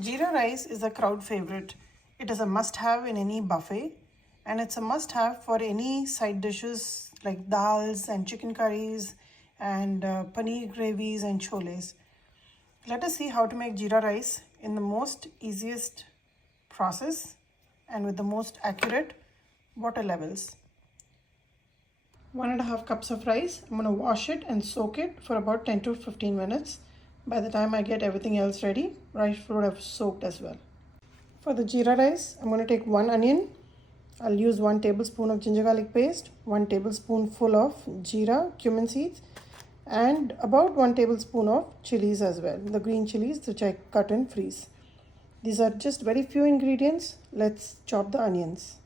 Jeera rice is a crowd favorite. It is a must-have in any buffet, and it's a must-have for any side dishes like dals and chicken curries and paneer gravies and choles. Let us see how to make jeera rice in the most easiest process and with the most accurate water levels. 1.5 cups of rice. I'm going to wash it and soak it for about 10 to 15 minutes. By the time I get everything else ready, rice would have soaked as well. For the jeera rice, I'm going to take 1 onion. I'll use 1 tablespoon of ginger garlic paste, 1 tablespoonful of jeera, cumin seeds, and about 1 tablespoon of chilies as well, the green chilies which I cut and freeze. These are just very few ingredients. Let's chop the onions.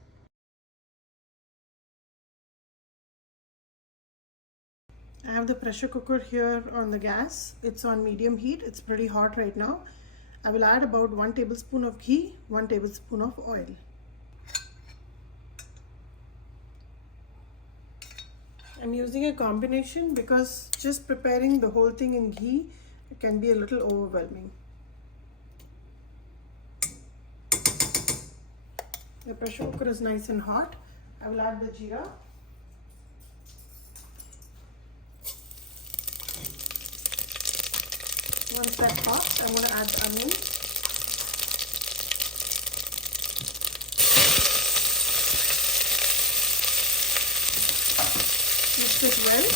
I have the pressure cooker here on the gas. It's on medium heat. It's pretty hot right now. I will add about 1 tablespoon of ghee, 1 tablespoon of oil. I'm using a combination because just preparing the whole thing in ghee can be a little overwhelming. The pressure cooker is nice and hot. I will add the jeera. Once that pops, I'm going to add the onion. Mix it well.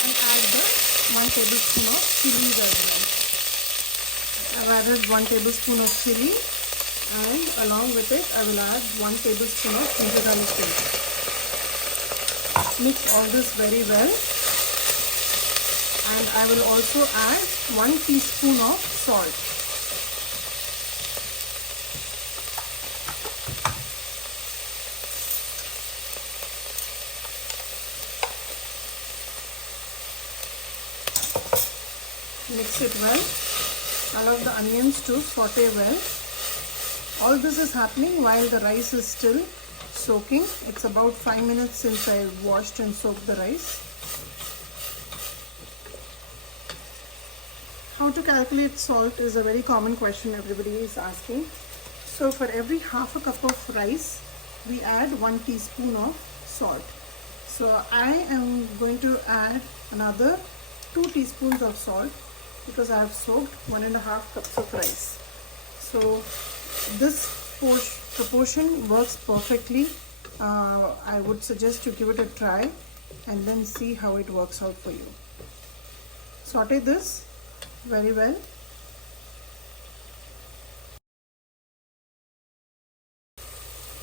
And add the 1 tablespoon of chilies as well. I've added 1 tablespoon of chili, and along with it I will add 1 tablespoon of ginger garlic paste. Mix all this very well, and I will also add 1 teaspoon of salt. Mix it well. Allow the onions to saute well. All this is happening while the rice is still soaking. It's about 5 minutes since I washed and soaked the rice. How to calculate salt is a very common question everybody is asking. So for every half a cup of rice, we add 1 teaspoon of salt. So I am going to add another 2 teaspoons of salt because I have soaked 1.5 cups of rice. So this proportion works perfectly. I would suggest to give it a try and then see how it works out for you. Saute this very well.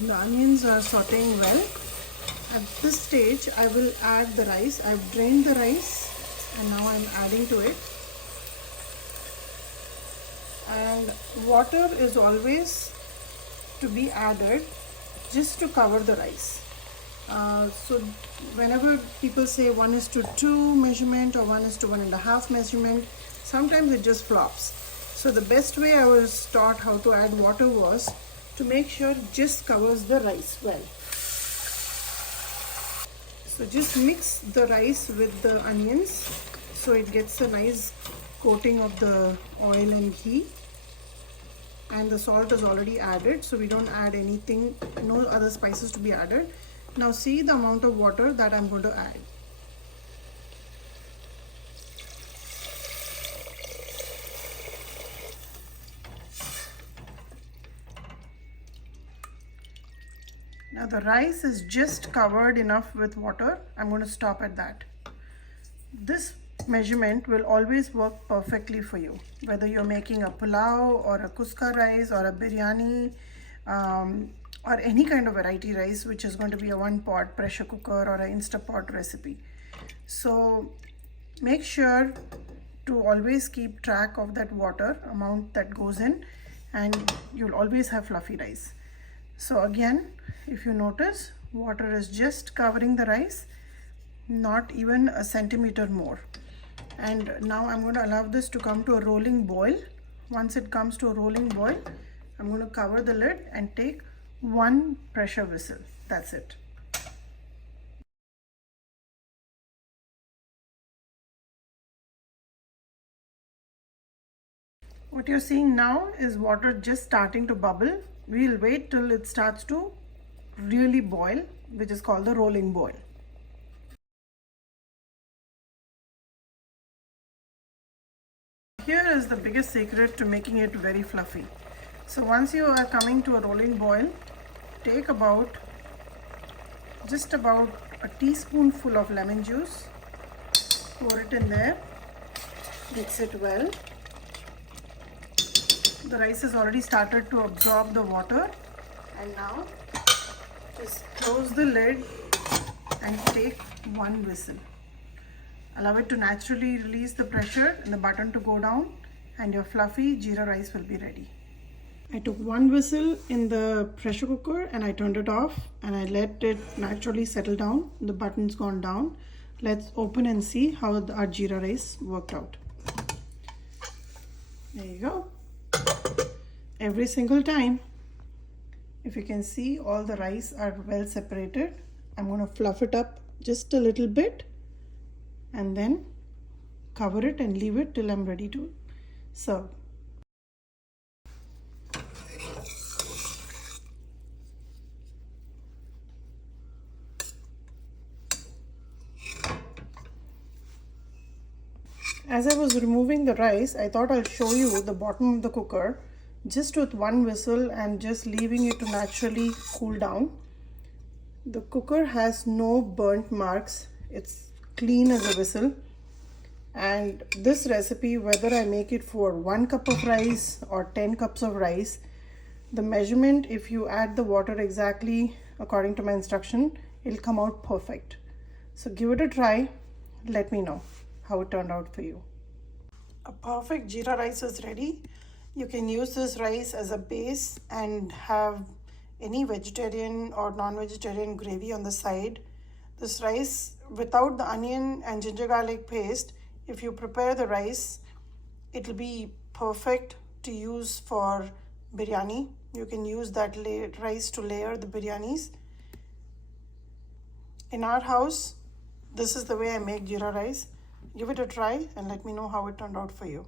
The onions are sauteing well. At this stage, I will add the rice. I've drained the rice and now I'm adding to it. And water is always to be added just to cover the rice. So whenever people say 1:2 measurement or 1:1.5 measurement, sometimes it just flops. So the best way I was taught how to add water was to make sure it just covers the rice well. So just mix the rice with the onions so it gets a nice coating of the oil and ghee, and the salt is already added, so we don't add anything, no other spices to be added. Now see the amount of water that I'm going to add. Now the rice is just covered enough with water. I'm going to stop at that. This measurement will always work perfectly for you, whether you're making a pulao or a kuska rice or a biryani or any kind of variety rice, which is going to be a 1-pot pressure cooker or an Instapot recipe. So make sure to always keep track of that water amount that goes in, and you'll always have fluffy rice. So again, if you notice, water is just covering the rice, not even a centimeter more. And now I'm going to allow this to come to a rolling boil. Once it comes to a rolling boil, I'm going to cover the lid and take 1 pressure whistle. That's it. What you're seeing now is water just starting to bubble. We'll wait till it starts to really boil, which is called the rolling boil. Here is the biggest secret to making it very fluffy. So once you are coming to a rolling boil, take just about a teaspoonful of lemon juice, pour it in there, mix it well. The rice has already started to absorb the water, and now just close the lid and take one whistle. Allow it to naturally release the pressure and the button to go down, and your fluffy jeera rice will be ready. I took one whistle in the pressure cooker and I turned it off and I let it naturally settle down. The button's gone down. Let's open and see how our jeera rice worked out. There you go. Every single time, if you can see, all the rice are well separated. I'm going to fluff it up just a little bit and then cover it and leave it till I'm ready to serve. As I was removing the rice, I thought I'll show you the bottom of the cooker just with one whistle and just leaving it to naturally cool down. The cooker has no burnt marks. It's clean as a whistle. And this recipe, whether I make it for 1 cup of rice or 10 cups of rice, the measurement, if you add the water exactly according to my instruction, it'll come out perfect. So give it a try. Let me know how it turned out for you. A perfect jeera rice is ready. You can use this rice as a base and have any vegetarian or non-vegetarian gravy on the side. This rice without the onion and ginger garlic paste, if you prepare the rice, it'll be perfect to use for biryani. You can use that rice to layer the biryanis. In our house, this is the way I make jeera rice. Give it a try and let me know how it turned out for you.